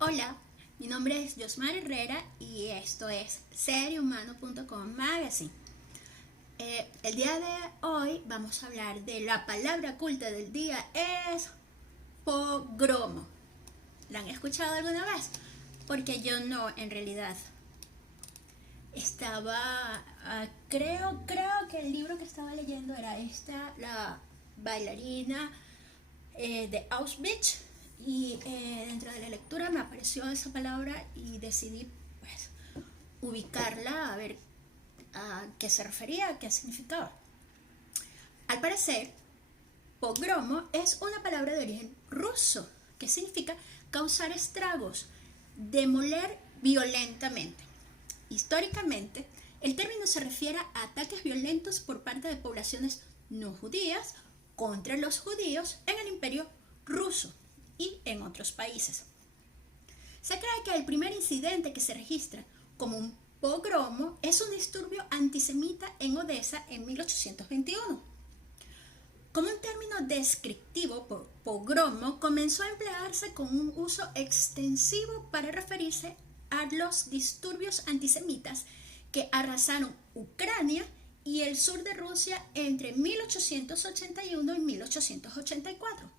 Hola, mi nombre es Yosmar Herrera y esto es Serihumano.com Magazine. El día de hoy vamos a hablar de la palabra culta del día es pogromo. ¿La han escuchado alguna vez? Porque yo no, en realidad. Creo que el libro que estaba leyendo era la bailarina de Auschwitz, y dentro de la lectura me apareció esa palabra y decidí pues ubicarla a ver a qué se refería, a qué significaba. Al parecer, pogromo es una palabra de origen ruso que significa causar estragos, demoler violentamente. Históricamente, el término se refiere a ataques violentos por parte de poblaciones no judías contra los judíos en el Imperio ruso y en otros países. Se cree que el primer incidente que se registra como un pogromo es un disturbio antisemita en Odessa en 1821. Como un término descriptivo, pogromo comenzó a emplearse con un uso extensivo para referirse a los disturbios antisemitas que arrasaron Ucrania y el sur de Rusia entre 1881 y 1884,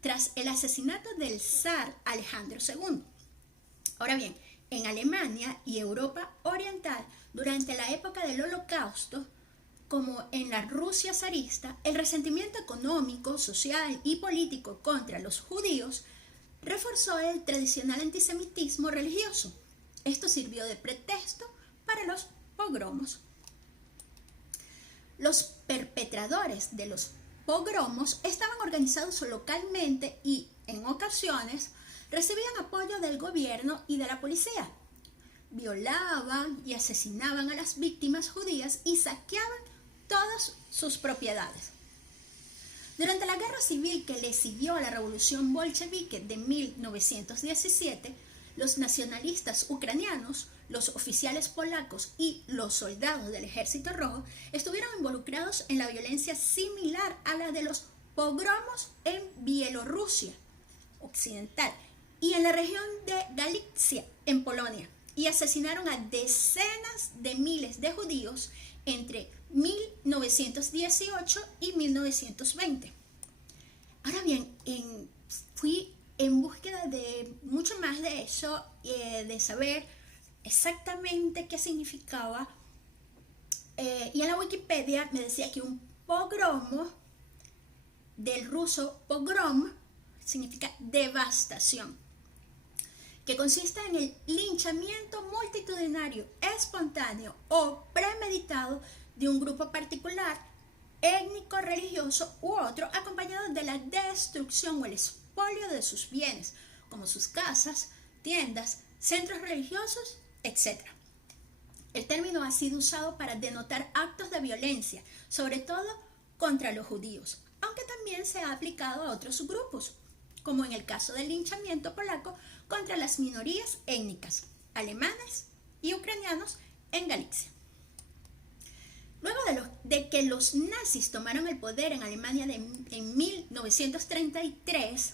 tras el asesinato del zar Alejandro II. Ahora bien, en Alemania y Europa Oriental, durante la época del Holocausto, como en la Rusia zarista, el resentimiento económico, social y político contra los judíos reforzó el tradicional antisemitismo religioso. Esto sirvió de pretexto para los pogromos. Los perpetradores de los pogromos estaban organizados localmente y, en ocasiones, recibían apoyo del gobierno y de la policía. Violaban y asesinaban a las víctimas judías y saqueaban todas sus propiedades. Durante la guerra civil que le siguió a la revolución bolchevique de 1917, los nacionalistas ucranianos, los oficiales polacos y los soldados del Ejército Rojo estuvieron involucrados en la violencia similar a la de los pogromos en Bielorrusia occidental y en la región de Galicia, en Polonia, y asesinaron a decenas de miles de judíos entre 1918 y 1920. Ahora bien, fui en búsqueda de mucho más de eso, de saber exactamente qué significaba, y en la Wikipedia me decía que un pogromo, del ruso pogrom, significa devastación, que consiste en el linchamiento multitudinario, espontáneo o premeditado de un grupo particular, étnico, religioso u otro, acompañado de la destrucción o el expolio de sus bienes, como sus casas, tiendas, centros religiosos, etc. El término ha sido usado para denotar actos de violencia, sobre todo contra los judíos, aunque también se ha aplicado a otros grupos, como en el caso del linchamiento polaco contra las minorías étnicas, alemanes y ucranianos en Galicia. Luego de que los nazis tomaron el poder en Alemania en 1933,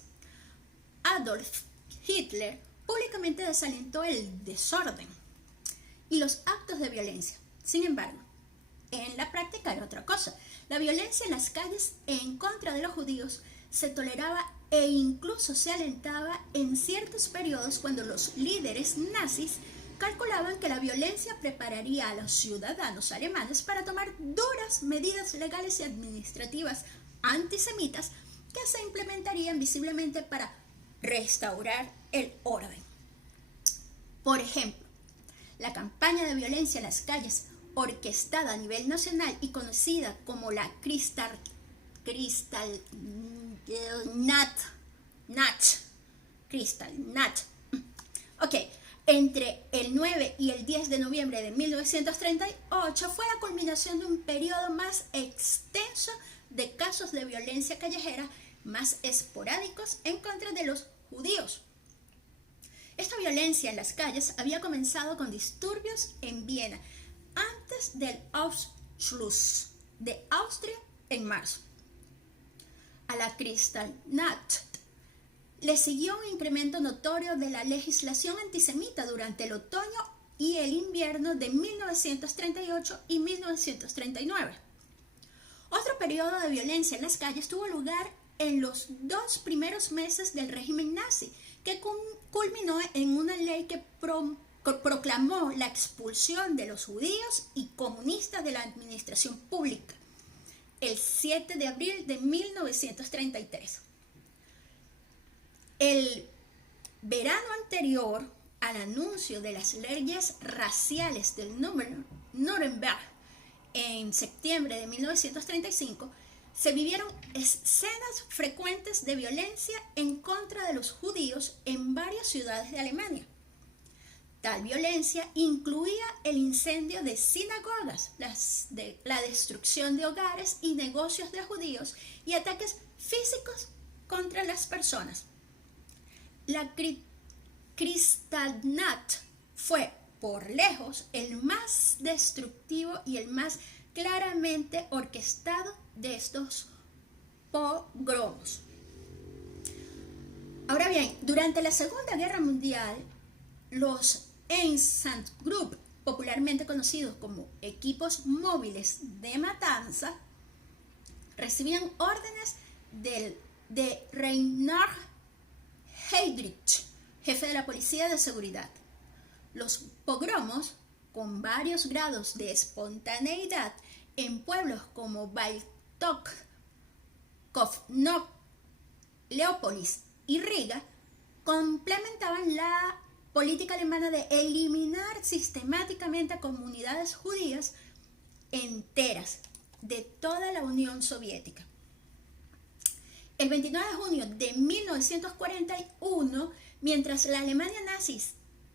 Adolf Hitler públicamente desalentó el desorden y los actos de violencia. Sin embargo, en la práctica era otra cosa. La violencia en las calles en contra de los judíos se toleraba e incluso se alentaba en ciertos periodos cuando los líderes nazis calculaban que la violencia prepararía a los ciudadanos alemanes para tomar duras medidas legales y administrativas antisemitas que se implementarían visiblemente para restaurar el orden. Por ejemplo, la campaña de violencia en las calles, orquestada a nivel nacional y conocida como la Kristallnacht, entre el 9 y el 10 de noviembre de 1938 fue la culminación de un periodo más extenso de casos de violencia callejera más esporádicos en contra de los judíos. Esta violencia en las calles había comenzado con disturbios en Viena antes del Anschluss de Austria en marzo. A la Kristallnacht le siguió un incremento notorio de la legislación antisemita durante el otoño y el invierno de 1938 y 1939. Otro periodo de violencia en las calles tuvo lugar en los 2 primeros meses del régimen nazi, que culminó en una ley que proclamó la expulsión de los judíos y comunistas de la administración pública, el 7 de abril de 1933. El verano anterior al anuncio de las leyes raciales del Nuremberg en septiembre de 1935, se vivieron escenas frecuentes de violencia en contra de los judíos en varias ciudades de Alemania. Tal violencia incluía el incendio de sinagogas, la destrucción de hogares y negocios de judíos y ataques físicos contra las personas. La Kristallnacht fue, por lejos, el más destructivo y el más claramente orquestado de estos pogromos. Ahora bien, durante la Segunda Guerra Mundial, los Einsatzgruppen, popularmente conocidos como equipos móviles de matanza, recibían órdenes de Reinhard Heydrich, jefe de la Policía de Seguridad. Los pogromos, con varios grados de espontaneidad en pueblos como Waldorf, Kovno, Leópolis y Riga, complementaban la política alemana de eliminar sistemáticamente a comunidades judías enteras de toda la Unión Soviética. El 29 de junio de 1941, mientras la Alemania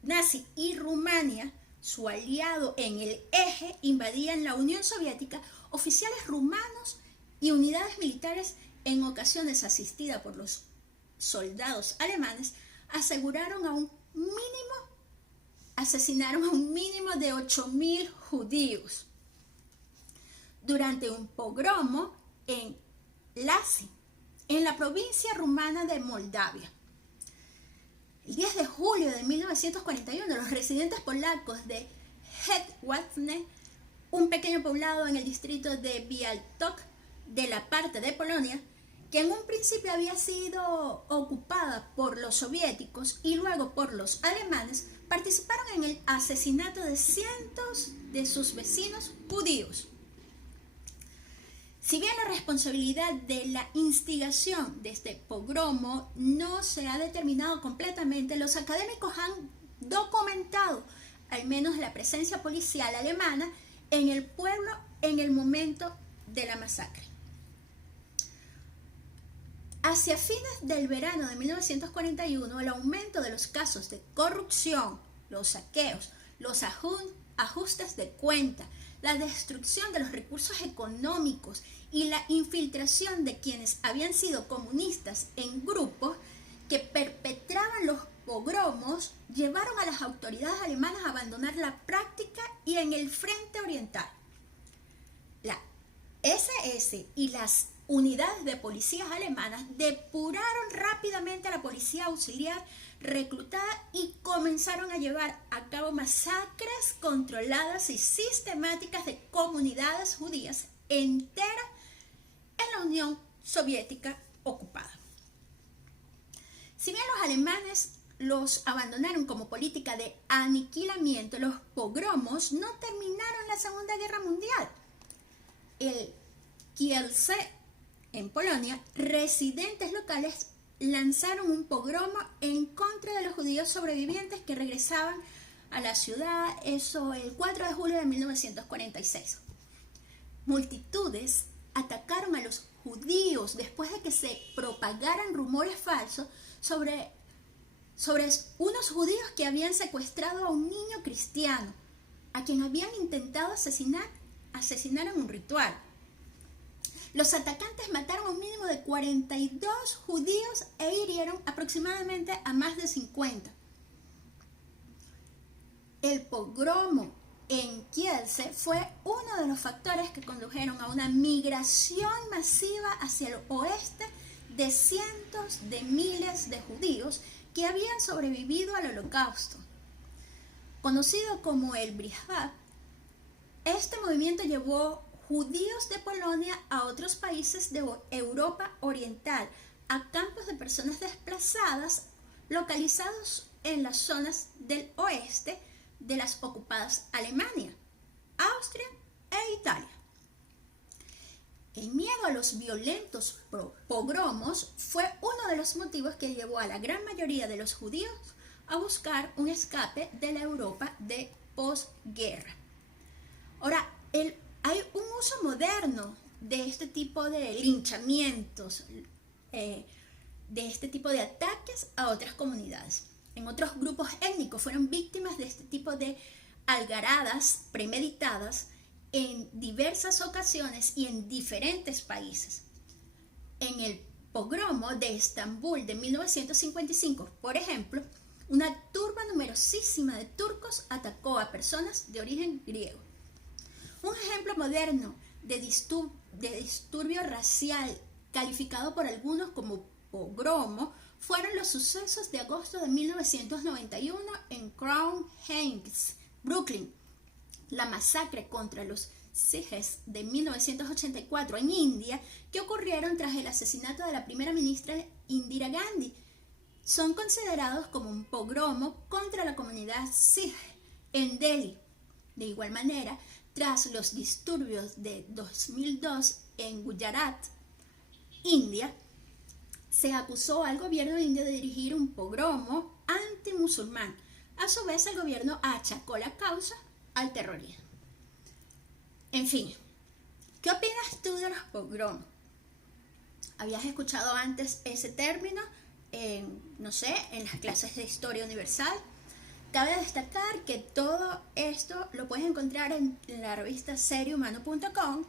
nazi y Rumania, su aliado en el eje, invadían la Unión Soviética, oficiales rumanos y unidades militares, en ocasiones asistidas por los soldados alemanes, asesinaron a un mínimo de 8.000 judíos durante un pogromo en Laci, en la provincia rumana de Moldavia. El 10 de julio de 1941, los residentes polacos de Hetwatne, un pequeño poblado en el distrito de Białystok de la parte de Polonia, que en un principio había sido ocupada por los soviéticos y luego por los alemanes, participaron en el asesinato de cientos de sus vecinos judíos. Si bien la responsabilidad de la instigación de este pogromo no se ha determinado completamente, los académicos han documentado al menos la presencia policial alemana en el pueblo en el momento de la masacre. Hacia fines del verano de 1941, el aumento de los casos de corrupción, los saqueos, los ajustes de cuenta, la destrucción de los recursos económicos y la infiltración de quienes habían sido comunistas en grupos que perpetraban los pogromos llevaron a las autoridades alemanas a abandonar la práctica y en el frente oriental. La SS y las unidades de policías alemanas depuraron rápidamente a la policía auxiliar reclutada y comenzaron a llevar a cabo masacres controladas y sistemáticas de comunidades judías enteras en la Unión Soviética ocupada. Si bien los alemanes los abandonaron como política de aniquilamiento, los pogromos no terminaron la Segunda Guerra Mundial. El Kielce, en Polonia, residentes locales lanzaron un pogromo en contra de los judíos sobrevivientes que regresaban a la ciudad, eso el 4 de julio de 1946. Multitudes atacaron a los judíos después de que se propagaran rumores falsos sobre unos judíos que habían secuestrado a un niño cristiano, a quien habían intentado asesinar en un ritual. Los atacantes mataron a un mínimo de 42 judíos e hirieron aproximadamente a más de 50. El pogromo en Kielce fue uno de los factores que condujeron a una migración masiva hacia el oeste de cientos de miles de judíos que habían sobrevivido al Holocausto. Conocido como el Brihad, este movimiento llevó judíos de Polonia a otros países de Europa Oriental, a campos de personas desplazadas localizados en las zonas del oeste de las ocupadas Alemania, Austria e Italia. El miedo a los violentos pogromos fue uno de los motivos que llevó a la gran mayoría de los judíos a buscar un escape de la Europa de posguerra. Ahora, hay un uso moderno de este tipo de linchamientos, de este tipo de ataques a otras comunidades. En otros grupos étnicos fueron víctimas de este tipo de algaradas premeditadas en diversas ocasiones y en diferentes países. En el pogromo de Estambul de 1955, por ejemplo, una turba numerosísima de turcos atacó a personas de origen griego. Un ejemplo moderno de disturbio racial, calificado por algunos como pogromo, fueron los sucesos de agosto de 1991 en Crown Heights, Brooklyn. La masacre contra los sijes de 1984 en India, que ocurrieron tras el asesinato de la primera ministra Indira Gandhi, son considerados como un pogromo contra la comunidad Sikh en Delhi. De igual manera, tras los disturbios de 2002 en Gujarat, India, se acusó al gobierno indio de dirigir un pogromo antimusulmán. A su vez, el gobierno achacó la causa al terrorismo. En fin, ¿qué opinas tú de los pogromos? ¿Habías escuchado antes ese término no sé, en las clases de historia universal? Cabe destacar que todo esto lo puedes encontrar en la revista serihumano.com.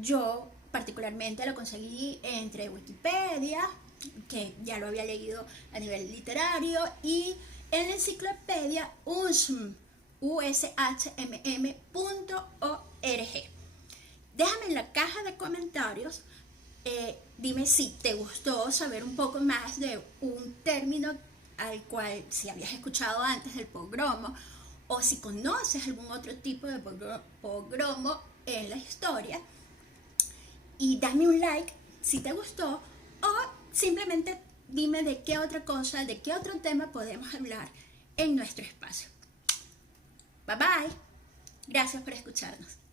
Yo particularmente lo conseguí entre Wikipedia, que ya lo había leído a nivel literario, y en la enciclopedia ushmm.org. Déjame en la caja de comentarios, dime si te gustó saber un poco más de un término al cual si habías escuchado antes del pogromo, o si conoces algún otro tipo de pogromo en la historia, y dame un like si te gustó, o simplemente dime de qué otra cosa, de qué otro tema podemos hablar en nuestro espacio. Bye bye. Gracias por escucharnos.